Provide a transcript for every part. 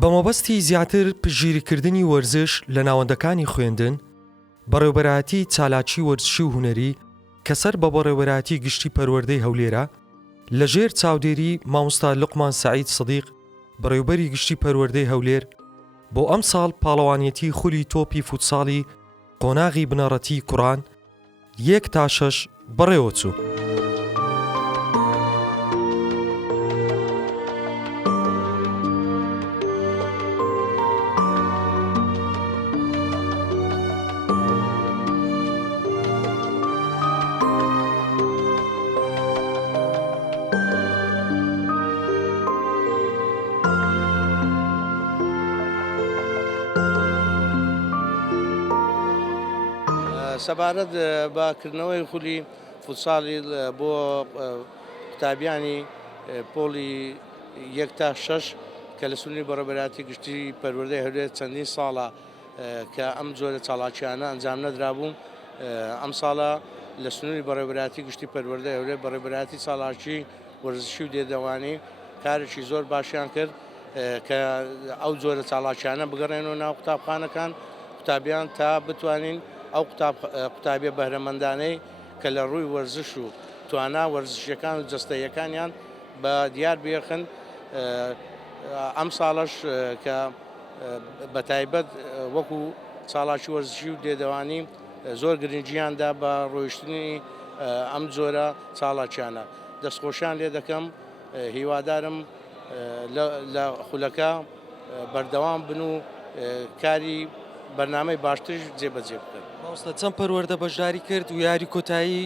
بە مەبەستی زیاتر پشگیریکردنی وەرزش لە ناوەندەکانی خوێندن، بەڕێوەبەرایەتی چالاکی وەرزشی و هونەری کە سەر بە بەڕێوەبەرایەتی گشتی پەروەردەی هەولێرە، لەژێر چاودێری مامۆستا لوقمان سەعید سەدیق بەڕێوەبەری گشتی پەروەردەی هەولێر بۆ ئەم ساڵ پاڵەوانیەتی خولی تۆپی فوتساڵی قۆناغی بنەڕەتی کوڕان 1 تا 6 بەڕێوە چوو. سەبارەت باکردنەوەی خولی فوتساڵی بۆ قوتابیانی پۆلی 1 تا 6 کە لە سنووری بەڕێوەبەرایەتی گشتی پەروەردەی هەولێر چەندین ساڵە کە ئەم جۆرە چاڵاکیانە ئەنجام نەدرابوو. ئەم ساڵە لە سنووری بەڕێوەبەرایەتی گشتی پەروەردەی هەولێر بەڕێوەبەرایەتی چاڵاکی وەرزشی و دێدەوانی کارێکی زۆر باشیان کرد کە ئەو جۆرە چاڵاکیانە بگەڕێنەوە ناو قوتابخانەکان قوتابیان تا بتوانین ئەو قوتابیە بەهرەمەندانەی کە لە ڕووی وەرزش و توانا وەرزشیەکان و جەستەییەکانیان بە دیار بێخن. ئەم ساڵش کە بەتایبەت وەکو چاڵاکی وەرزشی و دێدەوانی زۆر گرنگیاندا بە ڕۆیشتنی ئەم جۆرە چاڵاکیانە. دەستخۆشیان لێ دەکەم، هیوادارم لە خولەکە بەردەوام بن و کاری بەرنامەی باشتریش جێبەجێ بکەن. مامۆستا چەند پەروەردە بەشداری کرد و یاری کۆتایی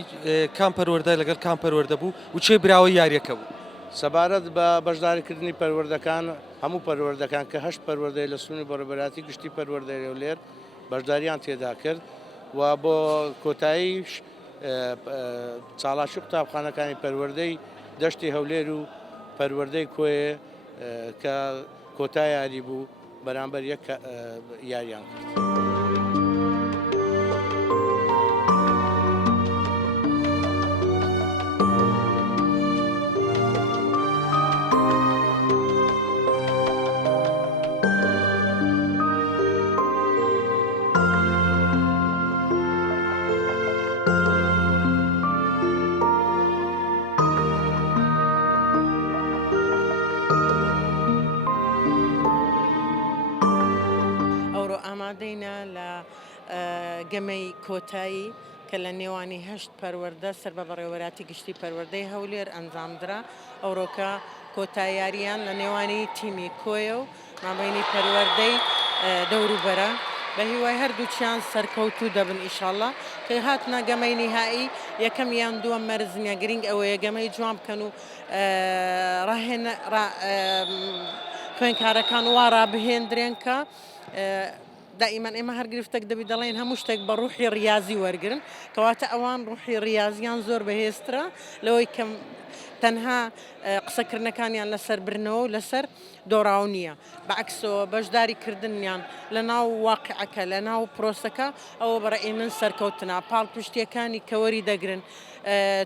کام پەروەردە لەگەڵ کام پەروەردە بوو و چێ براوە یاریەکە بوو؟ سەبارەت بە بەشداریکردنی پەروەردەکان هەموو پەروەردەکان کە 8 پەروەردەی لە سنووری بەڕێوەبەرایەتی گشتی پەروەردەی هەولێر بەشداریان تێدا کرد و بۆ کۆتاییش چاڵاکی قوتابخانەکانی پەروەردەی دەشتی هەولێر و پەروەردەی کۆیێ کە کۆتا یاری بوو بەرامبەر یەک یاریان کرد. ئامادەینە لە گەمەی کۆتایی کە لە نێوانی 8 پەروەردە سەر بە بەڕێوەبەرایەتی گشتی پەروەردەی هەولێر ئەنجامدرا. ئەوڕۆکە کۆتاییاریان لە نێوانی تیمی کۆیە و مابەینی پەروەردەی دەوروبەرە بە هیوای هەردووچیان سەرکەوتوو دەبن ئیشاڵڵا کە هاتنە گەمەی نهایی یەکەم یان دووەم مەرزنیە گرنگ ئەوەیە گەمەی جوان بکەن و خوێندکارەکان وا ڕابهێندرێن کە دائیمەن ئێمە هەر گرفتەك دەبی دەڵێن هەموو شتێک بە ڕوحی ڕیاضی وەرگرن کەواتە ئەوان ڕوحی ڕیاضیان زۆر بەهێزترە لەوەی کە تەنها قسەکردنەکانیان لەسەر برنەوە و لەسەر دۆڕاو نییە. بەعکسەوە بەشداریکردنیان لە ناو واقعەکە لە ناو پرۆسەکە ئەوە بەڕێمن سەرکەوتنە پاڵپشتیەکانی کە وەری دەگرن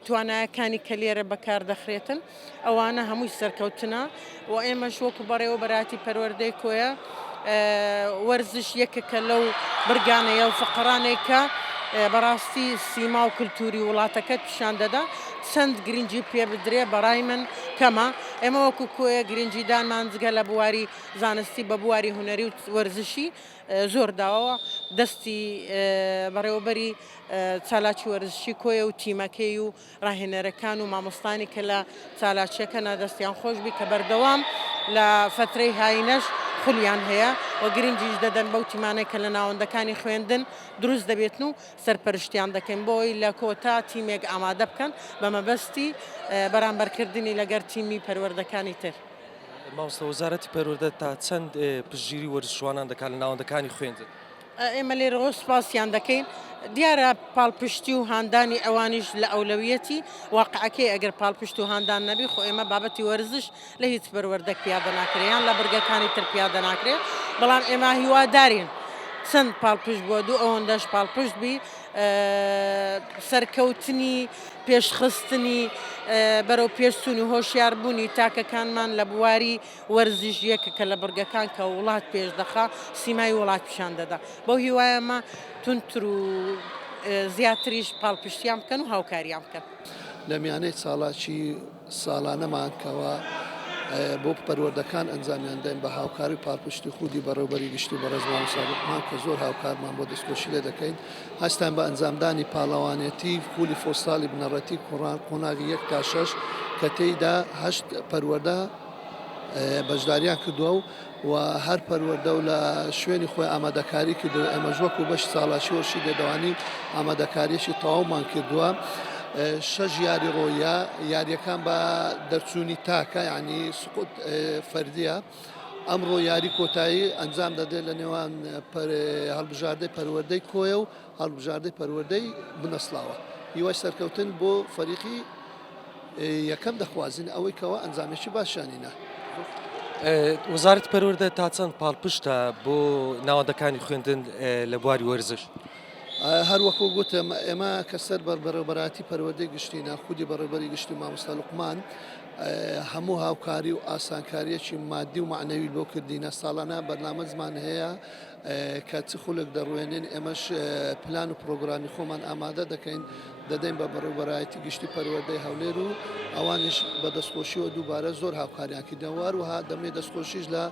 توانایەکانی کە لێرە بەکار دەخرێتن ئەوانە هەمووی سەرکەوتنە و ئێمەش وەکو بەڕێوەبەرایەتی پەروەردەی کۆیە وەرزش یەکێکە لەو برگانەیە و فقرانەی کە بەڕاستی سیما و کللتوری وڵاتەکەت پیشان دەدا چەند گرنگی پێ بدرێ بەڕای من کەمە. ئێمە وەکو کۆیە گرنجیدانمان جگە لە بواری زانستی بە بواری هونەری و وەرزشی زۆر داوەوە دەستی بەڕێوەبەری چالاکی وەرزشی کۆیە و تیمەکەی و ڕاهێنەرەکان و مامۆستانی کە لە چالاکیەکە نادەستیان خۆش بی کە بەردەوام لە فترەی هاینەش خولیان هەیە و گرنگیش دەدەن بەو تیمانەی کە لە ناوەندەکانی خوێندن دروست دەبێتن و سەرپەرشتیان دەکەن بۆی لە کۆتا تیمێک ئامادە بکەن بە مەبەستی بەرامبەرکردنی لەگەر تیمی پەروەردەکانی تر. مامۆستا وەزارەتی پەروەردە تا چەند پشگیری وەرزشوانان دەکات لە ناوەندەکانی خوێندن؟ ئێمە لێرەوە سوپاسیان دەکەین. دیارە پاڵپشتی و هاندانی ئەوانیش لە ئەولەویەتی واقعەکەی ئەگەر پاڵپشت و هاندان نەبی خۆ ئێمە بابەتی وەرزش لە هیچ پەروەردەک پیادە ناکرێیان لە بەرگەکانی تر پیادە ناکرێت. بەڵام ئێمە هیوادارین چەند پاڵپشت بووە دوو ئەوەندەش پاڵپشت بی سەرکەوتنی پێشخستنی بەرەو پێشچوونی هۆشیاربوونی تاکەکانمان لە بواری وەرزشیەکە کە لە بڕگەکان کە وڵات پێش دەخا سیمای وڵات پیشان دەدا بەو هیوایەمە تونتر و زیاتریش پاڵپشتیان بکەن و هاوکاریان بکەن لە میانەی ساڵاکی ساڵانەمانکەوە بۆ پەروەردەکان ئەنجامیان دەین بە هاوکاری پاڵپشتی خودی بەڕێوەبەری گشتی بەڕێزمان و سابقمان کە زۆر هاوکارمان بۆ دەستکۆشی لێ دەکەین هەستان بە ئەنجامدانی پاڵەوانێتی خولی فۆستاڵی بنەڕەتی قۆناغی 1 تا 6 کە تێیدا 8 پەروەردە بەشداریان کردووە و هەر پەروەردە و لە شوێنی خۆی ئامادەکاری کردو ئێمە ژوەکو بەش ساڵاشی وەرشی دەدەوانی ئامادەکاریشی تەواومان کردووە 6 یاری ڕۆیە یاریەکان بە دەرچوونی تاکە ینی سقوت فەردیە ئەمڕۆ یاری کۆتایی ئەنجام دەدێت لە نێوان هەڵبژاردەی پەروەردەی کۆیە و هەڵبژاردەی پەروەردەی بنەسلاوە هیوای سەرکەوتن بۆ فەریقی یەکەم دەخوازین ئەوەی کەەوە ئەنجامێکی باشانینە وەزارەت پەروەردە تا چەند پاڵپشتە بۆ ناوەندەکانی خوێندن لە بواری وەرزش هەروەکو گوتم ئێمە کە سەر بەربەرەتی پەروەردەی گشتی ناخودی بەڕێبەری گشتی مامۆستا لوقمان هەموو هاوکاری و ئاسانکاریەکی مادی و معنەوی بۆ کردینە ساڵانە بەرنامە زمان هەیە کە چ خولێک دەڕوێنین ئێمەش پلان و پرۆگرامی خۆمان ئامادە دەکەین دەدەین بە بەڕێوەبەرایەتی گشتی پەروەردەی هەولێر و ئەوانش بە دەستخۆشیەوە دووبارە زۆر هاوکاریان کردن وروها دەمێ دەستخۆشیش لە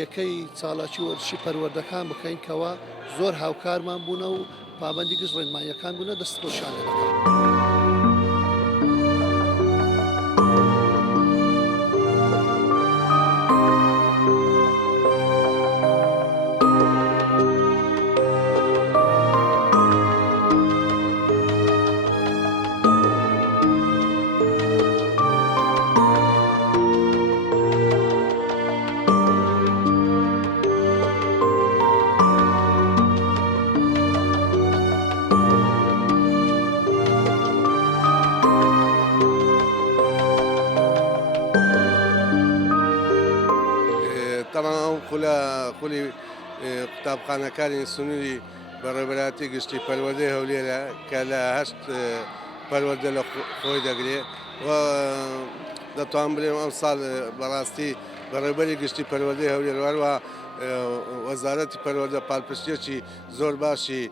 یەکەی چاڵاکی وەرزشی پەروەردەکان بکەین کەوە زۆر هاوکارمان بوونە و پابندی گشت ڕێنماییەکان بوونە دەستخۆشیان لێ دەکەن. خولی قوتابخانەکانی سنووری بەڕێوەبەراتی گشتی پەروەردەی هەولێرە کە لە 8 پەروەردە لە خۆی دەگرێت و دەتوان بڵێم ئەم ساڵ بەڕاستی بەڕێوەبەری گشتی پەروەردەی هەولێر وەروە وەزارەتی پەروەردە پاڵپشتێکی زۆر باشی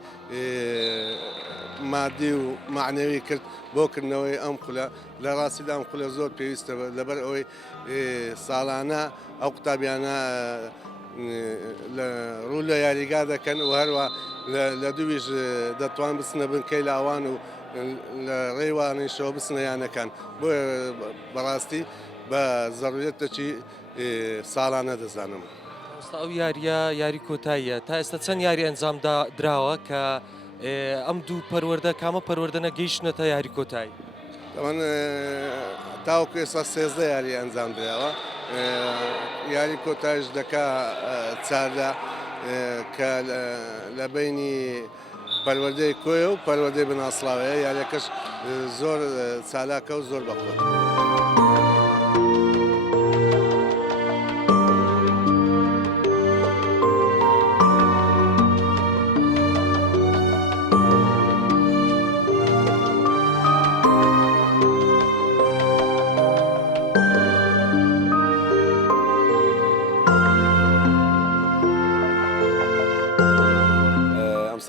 مادی و معنەوی کرد بۆ کردنەوەی ئەم خولە لە ڕاستیدا ئەم خولە زۆر پێویستە لەبەر ئەوەی ساڵانە ئەو قوتابیانە ڕوو لە یاریگا دەکەن و هەروە لە دوویش دەتوان بچنە بنکەی لاوان و لە ڕێوانیشەوە بچنەیانەکان بۆ بەڕاستی بە زەڕوریەتێکی ساڵانە دەزانم. ئەو یاریە یاری کۆتاییە تا ئێستا چەند یاری ئەنجام دراوە کە ئەم دوو پەروەردە کامە پەروەردە گەیشتنەتە یاری کۆتایی ئەوان تاوەکو ئێستا 13 یاری ئەنجام درراوە یاری کۆتایش دەکا چاردا کە لە بینی پەروەردەی کۆیە و پەروەردەی بناسڵاوەیە یاریەکەش زۆر چالاکە و زۆر بەخۆت.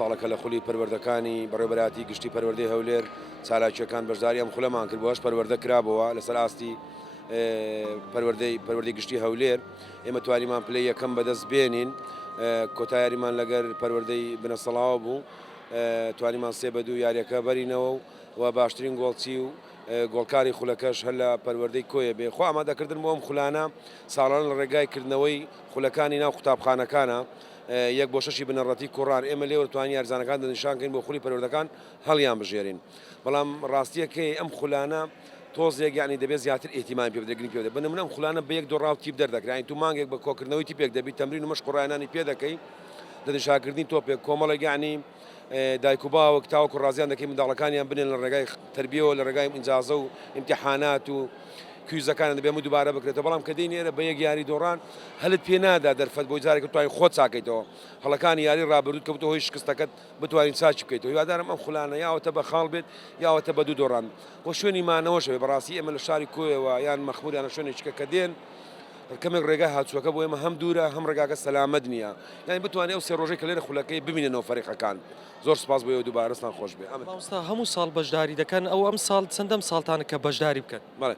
ساڵەکە لە خولی پەروەردەکانی بەڕێوەبەراتی گشتی پەروەردەی هەولێر چالاکیەکان بەشداری ئەم خولەمان کرد بۆش پەروەردە کرابەوە لەسەر ئاستی پەروەردەی گشتی هەولێر ئێمە توانیمان پلەی یەکەم بەدەست بێنین کۆتاییمان لەگەر پەروەردەی بنەسەڵاوە بوو توانیمان 3-2 یاریەکە بەرینەوە و باشترین گۆڵچی و گۆڵکاری خولەکەش هەر لە پەروەردەی کۆیە بێ خۆ ئامادەکردن بۆ ئەم خولانە ساڵان لە ڕێگای کردنەوەی خولەکانی ناو قوتابخانەکانە 1/6 بنەڕەتی کوڕان ئێمە لێوە توانی یارزانەکان دەنیشانکەین بۆ خولی پەروەردەکان هەڵیان بژێرین بەڵام ڕاستیەکەی ئەم خولانە تۆزێک یانی دەبێت زیاتر ئێتیمان پێ بدەگرین پێ بدە بنمونە ئەم خولانە بە 1 دۆڕاو تیپ دەردەکراین تو مانگێک بە کۆکردنەوەی تیپێک دەبیت تەمرین و مەشق قوڕایانانی پێ دەکەی دەنیشانکردنی تۆپێک کۆمەڵێک یعنی دایک و باوک تاوەکو ڕازیان دەکەین منداڵەکانیان بنێن لە ڕێگای تەربیەوە لە ڕێگای ئینجازە و ئیمتیحانات و کویزەکانە دەبێ دووبارە بکرێتەوە بەڵام کە دەین ئێرە بە یەک یاری دۆڕان هەلت پێ نادا دەرفەت بۆ جارێک توانین خۆت چاکەیتەوە هەڵەکانی یاری ڕابردوود کەوتە هۆی شکستەکەت بتوانین چاچی بکەیتەوە هیوادارم ئەم خولانە یاوەتە بە خاڵ بێت یاوەتە بە دوو دۆڕان بۆ شوێنی مانەوەشەوێ بەڕاستی ئێمە لە شاری کۆیەوە یان مەخموور یانە شوێنێکە کە دێن کەمێک ڕێگا هاتووەکە بۆ ئێمە هەم دوورە هەم ڕێگاکە سەلامەت نییە یانی بتوانێت ئەو سێ ڕۆژەی کە لێرە خولەکەی ببینێنەوە فەریقەکان زۆر سپاس بۆ دووبارەستان خۆش بێ مامۆستا هەموو ساڵ بەشداری دەکەن ئەو ئەم ساڵ چەندەم ساڵتانە کە بەشداری بکەن بەڵێ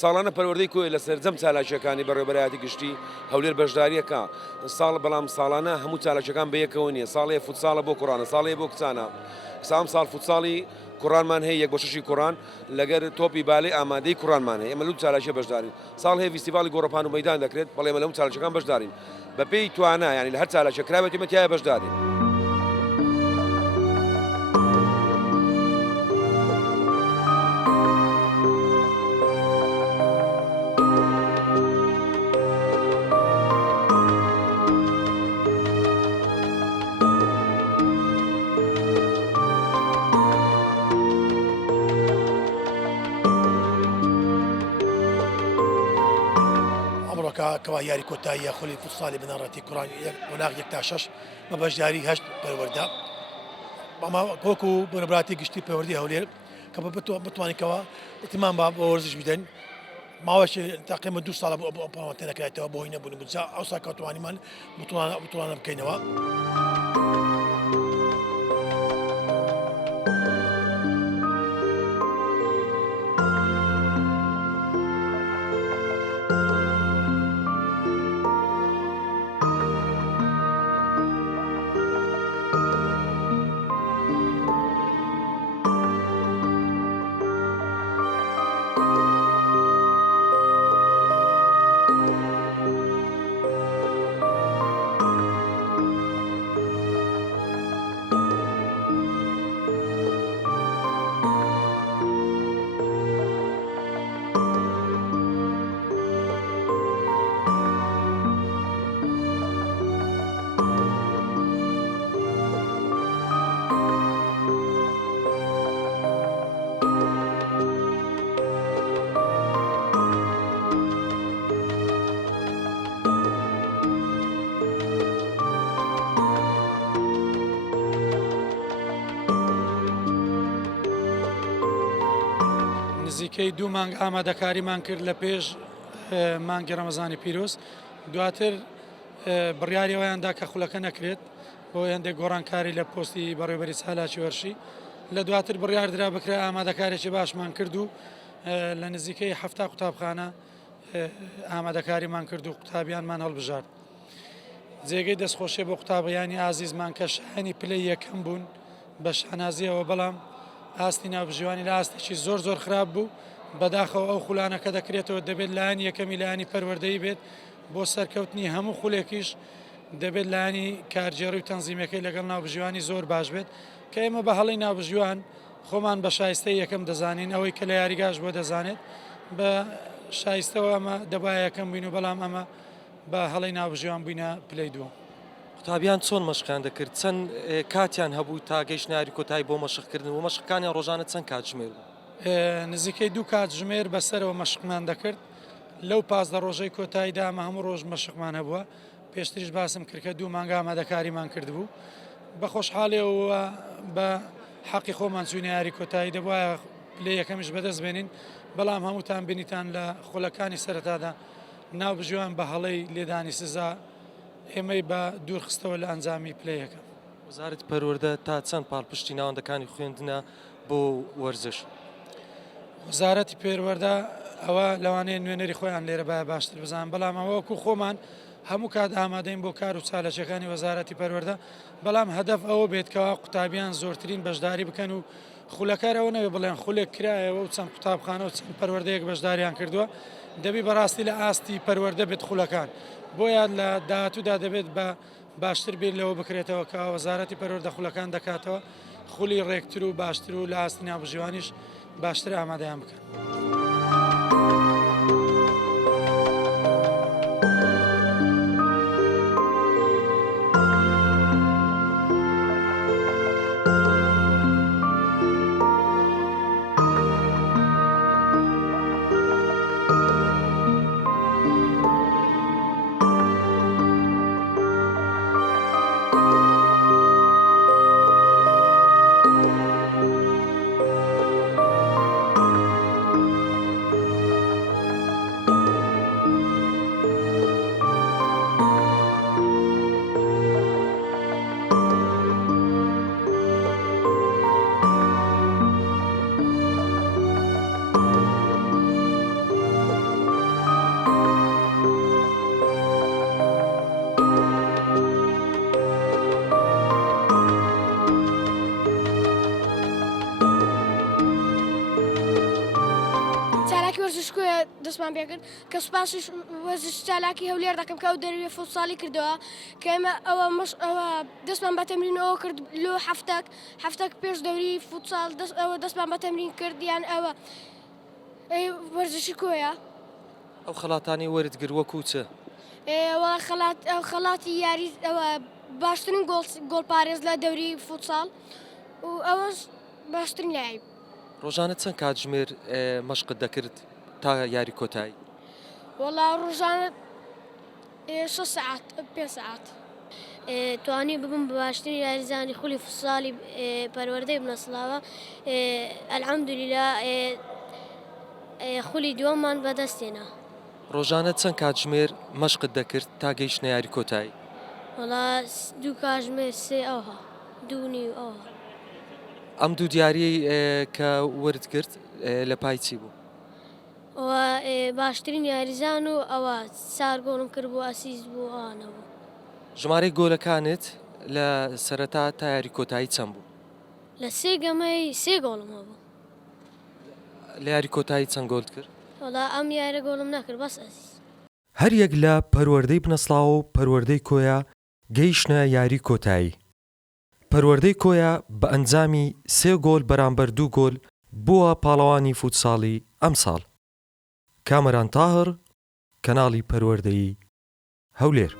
ساڵانە پەروەردەی کۆی لە سەرجەم چالاکیەکانی بەڕێوەبەرایەتی گشتی هەولێر بەشداریەکە ساڵ بەڵام ساڵانە هەموو چالاکیەکان بەیەکەوە نییە ساڵێ فوتساڵە بۆ کوڕانە ساڵێ بۆ کچانە سام ساڵ فوتساڵی کوڕانمان هەیە یەک بۆ شەشی کوڕان لەگەر تۆپی بالێ ئامادەی کوڕانمان هەیە ئێمە لەو چالاکیە بەشدارین ساڵ هەیە فیستیڤاڵی گۆڕەپان و مەیدان دەکرێت بەڵێ ئێمە لەو چالاکیەکان بەشدارین بەپێی توانە یعنی لە هەر چالاکیە کرابێت ئێمە تایە بەشدارین کەوا یاری کۆتاییە خۆلی فوتساڵی بنەڕەتی کوڕان وەناغ 1 تا 6 بە بەشداری 8 پەروەردە ئەمە کۆکو بنەبراتی گشتی پەروەردی هەولێر کە بتوانێتەوە ئیتیمان بە وەرزش بدەن ماوەشی تقریبا 2 ساڵە پاڵەتێنەکرێتەوە بۆ هینە بوون بجا ئەوسا کەوتوانیمان بتوانە بکەینەوە. نزیکەی 2 مانگ ئامادەکاریمان کرد لە پێش مانگی ڕەمەزانی پیرۆز دواتر بڕیاریەوەیاندا کە خولەکە نەکرێت بۆ هەندێک گۆڕانکاری لە پۆستی بەڕێوەبەری چالاکی وەرشی لە دواتر بڕیاردرا بکرا ئامادەکارێکی باشمان کرد و لە نزیکەی 7 قوتابخانە ئامادەکاریمان کرد و قوتابیانمان هەڵبژارد جێگەی دەستخۆشیە بۆ قوتابیانی ئازیزمان کە شایەنی پلەی یەکەم بوون بە شانازیەوە بەڵام ئاستی ناوبژیوانی لە ئاستێکی زۆر خراپ بوو بەداخەوە ئەو خولانەکە دەکرێتەوە دەبێت لایەن یەکەمی لایانی پەروەردەی بێت بۆ سەرکەوتنی هەموو خولێکیش دەبێت لایانی کارجێڕی و تەنزیمەکەی لەگەڵ ناوبژیوانی زۆر باش بێت کە ئێمە بە هەڵی ناوبژیوان خۆمان بە شایستەی یەکەم دەزانین ئەوەی کە لە یاریگاش بۆ دەزانێت بە شایستەوە ئەمە دەبایە یەکەم بووین و بەڵام ئەمە بە هەڵی ناوبژیوان بووینە پلەی دووەم. قوتابیان چۆن مەشقیان دەکرد چەند کاتیان هەبوو تا گەیشتنی کۆتایی بۆ مەشقکردن و مەشقەکانیان ڕۆژانە چەند کاتژمێر نزیکەی 2 کاتژمێر بەسەرەوە مەشقمان دەکرد لەو 15 ڕۆژەی کۆتاییدا ئەمە هەموو ڕۆژ مەشقمان هەبووە پێشتریش باسم کرد کە 2 مانگ ئامادەکاریمان کردبوو بە خۆشحاڵیەوە بە حەقی خۆمان چوونە یاری کۆتایی دەبوایە لێ یەکەمیش بەدەست بێنین بەڵام هەمووتان بینیتان لە خولەکانی سەرەتادا ناوبژیوان بە هەڵەی لێدانی سزا ئێمەی بە دوورخستەوە لە ئەنجامی پلەیەکە. وەزارەت پەروەردە تا چەند پاڵپشتی ناوەندەکانی خوێندنە بۆ وەرزش وەزارەتی پەروەردە ئەوە لەوانەیە نوێنەری خۆیان لێرە باە باشتر بزان بەڵام ئەوەکو خۆمان هەموو کات ئامادەین بۆ کار و چالەچەکانی وەزارەتی پەروەردە بەڵام هەدەف ئەوە بێتکەوە قوتابیان زۆرترین بەشداری بکەن و خولەکارەوە نەوێ بڵێن خولێک کرایەوە و چەند قوتابخانە و چەند پەروەردەیەک بەشداریان کردووە دەبی بەڕاستی لە ئاستی پەروەردە بێت خولەکان بۆیان لە داهاتوودا دەبێت بە باشتر بیر لەوە بکرێتەوە کە وەزارەتی پەروەردە خولەکان دەکاتەوە خولی ڕێکتر و باشتر و لە ئاستی ناوبژیوانیش باشتر ئامادەیان بکەن. کە دەستمان پێ کرد کە سوپاسش وەرزش چالاکی هەولێر دەکەم کە ئەو دەروێ فوتساڵی کردەوە کە ئێمە ئەوە دەستمان بە تەمرینەوە کرد لۆ هەفتەک پێش دەوری فوتساڵ ئەوە دەستمان بە تەمرین کرد یان ئەوە وەرزشی کۆیە ئەو خەڵاتانی وەرتگر وەکو چ خەڵاتی یاری ئەوە باشترین گۆڵپارێز لە دەوری فوتساڵ و ئەوەش باشترین لایب ڕۆژانە چەند کاتژمێر مەشقت دەکرد تا یاری کۆتایی وەڵا ڕۆژانە 6 ساعات 5 ساعات توانی ببم بە باشترین یاریزانی خولی فوتساڵی پەروەردەی بنەسڵاوە ئەلحەمدولیلا خولی دووەممان بەدەستێنا ڕۆژانە چەند کاتژمێر مەشقت دەکرد تا گەیشتنە یاری کۆتایی وەڵا 2 کاتژمێر 3 ئەوها 2.5 ئەوها ئەم دوو دیاری کە وەرت کرد لە پای چی بوو باشترین یاریزان و ئەوە 4 گۆڵم کرد بۆ ئەسیز بوو ئەوانەوە ژمارەی گۆلەکانت لە سەرەتا تا یاری کۆتایی چەند بوو لە 3 گەمەی 3 گۆڵم هەبوو لە یاری کۆتایی چەند گۆلت کرد وەڵا ئەم یارە گۆڵم نەکرد بەس ئەسیز هەر یەک لە پەروەردەی بنەسڵاو و پەروەردەی کۆیا گەیشتنە یاری کۆتایی پەروەردەی کۆیا بە ئەنجامی 3 گۆل بەرامبەر 2 گۆل بووە پاڵەوانی فوتساڵی ئەم ساڵ کامەران تاهر کەناڵی پەروەردەیی هەولێر